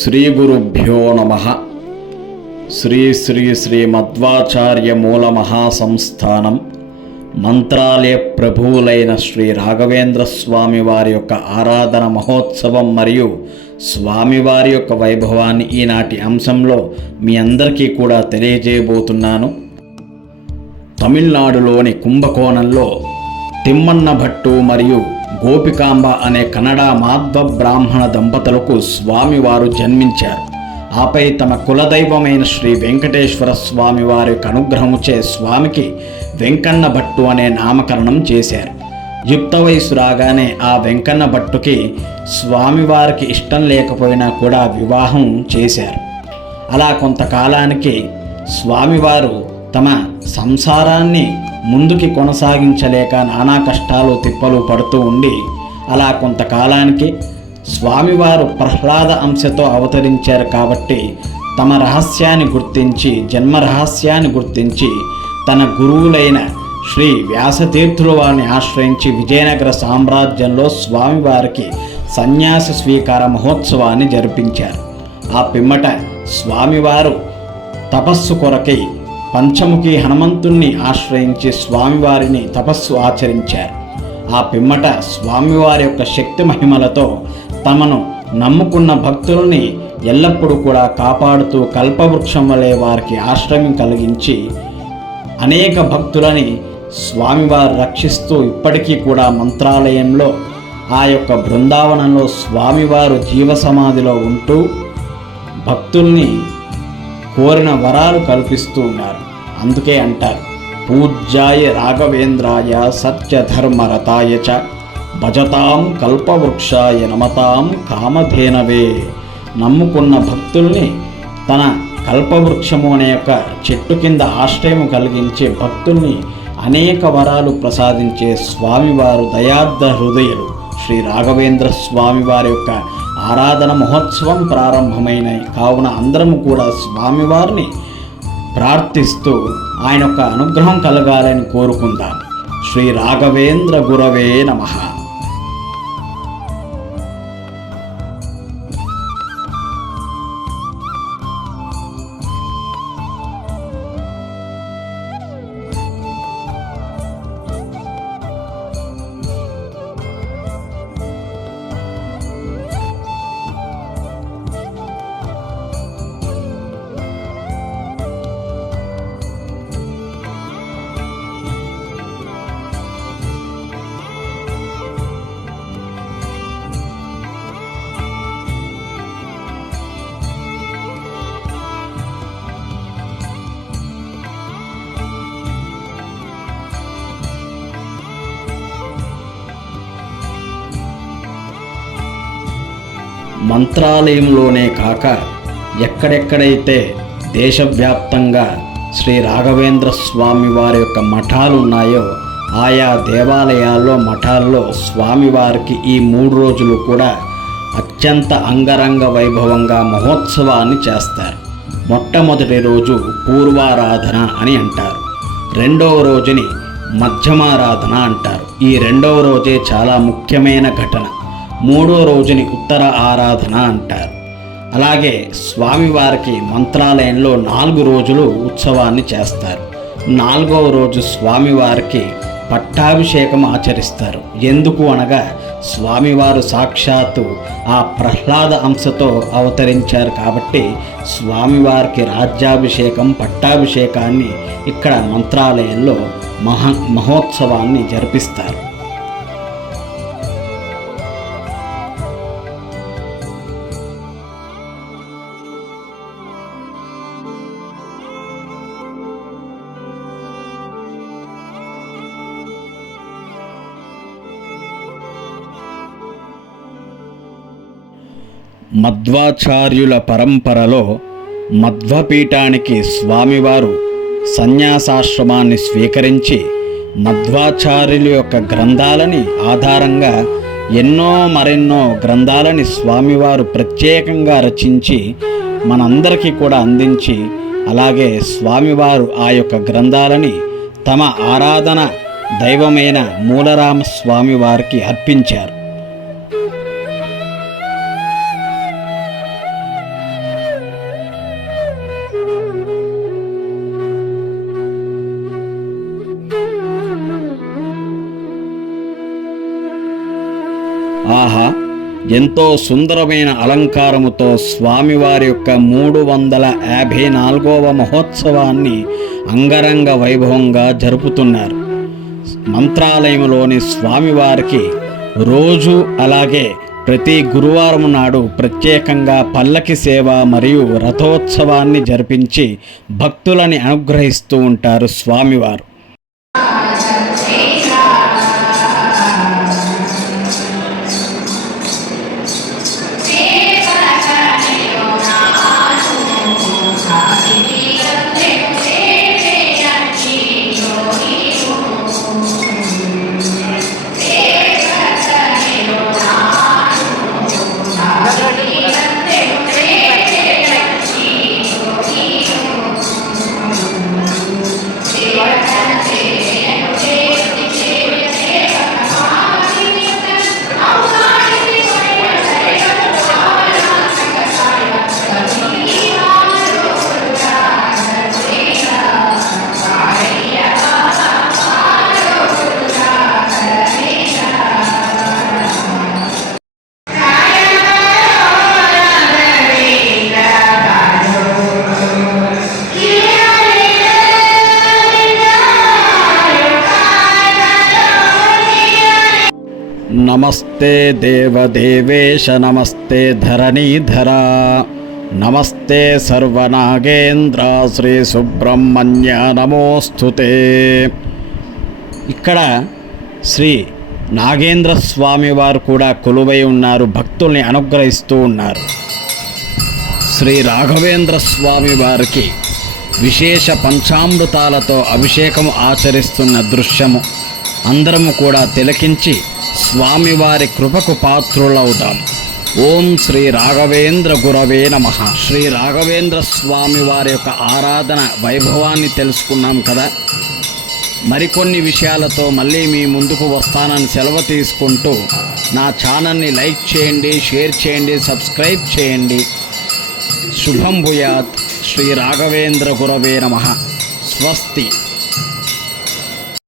శ్రీ గురుభ్యో నమః. శ్రీ శ్రీ శ్రీ మధ్వాచార్య మూల మహాసంస్థానం మంత్రాలయ ప్రభువులైన శ్రీ రాఘవేంద్ర స్వామి వారి యొక్క ఆరాధన మహోత్సవం మరియు స్వామివారి యొక్క వైభవాన్ని ఈనాటి అంశంలో మీ అందరికీ కూడా తెలియజేయబోతున్నాను. తమిళనాడులోని కుంభకోణంలో తిమ్మన్న భట్టు మరియు గోపికాంబ అనే కన్నడ మాధ్వ బ్రాహ్మణ దంపతులకు స్వామివారు జన్మించారు. ఆపై తమ కులదైవమైన శ్రీ వెంకటేశ్వర స్వామి వారి అనుగ్రహముచే స్వామికి వెంకన్న భట్టు అనే నామకరణం చేశారు. యుక్త వయసు రాగానే ఆ వెంకన్న భట్టుకి స్వామివారికి ఇష్టం లేకపోయినా కూడా వివాహం చేశారు. అలా కొంతకాలానికి స్వామివారు తమ సంసారాన్ని ముందుకి కొనసాగించలేక నానా కష్టాలు తిప్పలు పడుతూ ఉండి అలా కొంతకాలానికి స్వామివారు ప్రహ్లాద అంశతో అవతరించారు కాబట్టి తమ రహస్యాన్ని గుర్తించి జన్మ రహస్యాన్ని గుర్తించి తన గురువులైన శ్రీ వ్యాసతీర్థుల వారిని ఆశ్రయించి విజయనగర సామ్రాజ్యంలో స్వామివారికి సన్యాస స్వీకార మహోత్సవాన్ని జరిపించారు. ఆ పిమ్మట స్వామివారు తపస్సు కొరకై పంచముఖి హనుమంతుణ్ణి ఆశ్రయించి స్వామివారిని తపస్సు ఆచరించారు. ఆ పిమ్మట స్వామివారి యొక్క శక్తి మహిమలతో తమను నమ్ముకున్న భక్తులని ఎల్లప్పుడూ కూడా కాపాడుతూ కల్పవృక్షం వలె వారికి ఆశ్రయం కలిగించి అనేక భక్తులని స్వామివారు రక్షిస్తూ ఇప్పటికీ కూడా మంత్రాలయంలో ఆ యొక్క బృందావనంలో స్వామివారు జీవ సమాధిలో ఉంటూ భక్తుల్ని కోరిన వరాలు కల్పిస్తూ ఉన్నారు. అందుకే అంటారు, పూజ్యాయ రాఘవేంద్రాయ సత్యధర్మరతాయ చ భజతాం కల్పవృక్షాయ నమతాం కామధేనవే. నమ్ముకున్న భక్తుల్ని తన కల్పవృక్షము అనే యొక్క చెట్టు కింద ఆశ్రయం కలిగించే భక్తుల్ని అనేక వరాలు ప్రసాదించే స్వామివారు దయార్థ హృదయులు. శ్రీ రాఘవేంద్ర స్వామివారి యొక్క ఆరాధన మహోత్సవం ప్రారంభమైన కావున అందరము కూడా స్వామివారిని ప్రార్థిస్తూ ఆయన యొక్క అనుగ్రహం కలగాలని కోరుకుందాం. శ్రీ రాఘవేంద్ర గురవే నమః. మంత్రాలయంలోనే కాక ఎక్కడెక్కడైతే దేశవ్యాప్తంగా శ్రీ రాఘవేంద్ర స్వామి వారి యొక్క మఠాలు ఉన్నాయో ఆయా దేవాలయాల్లో మఠాల్లో స్వామివారికి ఈ 3 రోజులు కూడా అత్యంత అంగరంగ వైభవంగా మహోత్సవాన్ని చేస్తారు. మొట్టమొదటి రోజు పూర్వారాధన అని అంటారు. రెండవ రోజుని మధ్యమారాధన అంటారు. ఈ రెండవ రోజే చాలా ముఖ్యమైన ఘటన. మూడో రోజుని ఉత్తర ఆరాధన అంటారు. అలాగే స్వామివారికి మంత్రాలయంలో 4 రోజులు ఉత్సవాన్ని చేస్తారు. 4వ రోజు స్వామివారికి పట్టాభిషేకం ఆచరిస్తారు. ఎందుకు అనగా స్వామివారు సాక్షాత్తు ఆ ప్రహ్లాద అంశతో అవతరించారు కాబట్టి స్వామివారికి రాజ్యాభిషేకం పట్టాభిషేకాన్ని ఇక్కడ మంత్రాలయంలో మహోత్సవాన్ని జరిపిస్తారు. మధ్వాచార్యుల పరంపరలో మధ్వపీఠానికి స్వామివారు సన్యాసాశ్రమాన్ని స్వీకరించి మధ్వాచార్యుల యొక్క గ్రంథాలని ఆధారంగా మరెన్నో గ్రంథాలని స్వామివారు ప్రత్యేకంగా రచించి మనందరికీ కూడా అందించి అలాగే స్వామివారు ఆ యొక్క గ్రంథాలని తమ ఆరాధన దైవమైన మూలరామ స్వామివారికి అర్పించారు. ఆహా, ఎంతో సుందరమైన అలంకారముతో స్వామివారి యొక్క 354వ మహోత్సవాన్ని అంగరంగ వైభవంగా జరుపుతున్నారు. మంత్రాలయంలోని స్వామివారికి రోజు అలాగే ప్రతి గురువారం నాడు ప్రత్యేకంగా పల్లకి సేవ మరియు రథోత్సవాన్ని జరిపించి భక్తులని అనుగ్రహిస్తూ ఉంటారు స్వామివారు. నమస్తే దేవదేవేశ, నమస్తే ధరణీధరా, నమస్తే సర్వనాగేంద్ర శ్రీ సుబ్రహ్మణ్య నమోస్తుతే. ఇక్కడ శ్రీ నాగేంద్ర స్వామి వారు కూడా కొలువై ఉన్నారు, భక్తుల్ని అనుగ్రహిస్తూ ఉన్నారు. శ్రీ రాఘవేంద్ర స్వామి వారికి విశేష పంచామృతాలతో అభిషేకం ఆచరిస్తున్న దృశ్యము అందరము కూడా తిలకించి స్వామివారి కృపకు పాత్రులవుదాం. ఓం శ్రీ రాఘవేంద్ర గురవే నమః. శ్రీ రాఘవేంద్ర స్వామి వారి యొక్క ఆరాధన వైభవాన్ని తెలుసుకున్నాం కదా. మరికొన్ని విషయాలతో మళ్ళీ మీ ముందుకు వస్తానని సెలవు తీసుకుంటూ నా ఛానల్ని లైక్ చేయండి, షేర్ చేయండి, సబ్స్క్రైబ్ చేయండి. శుభం భూయాత్. శ్రీ రాఘవేంద్ర గురవే నమః. స్వస్తి.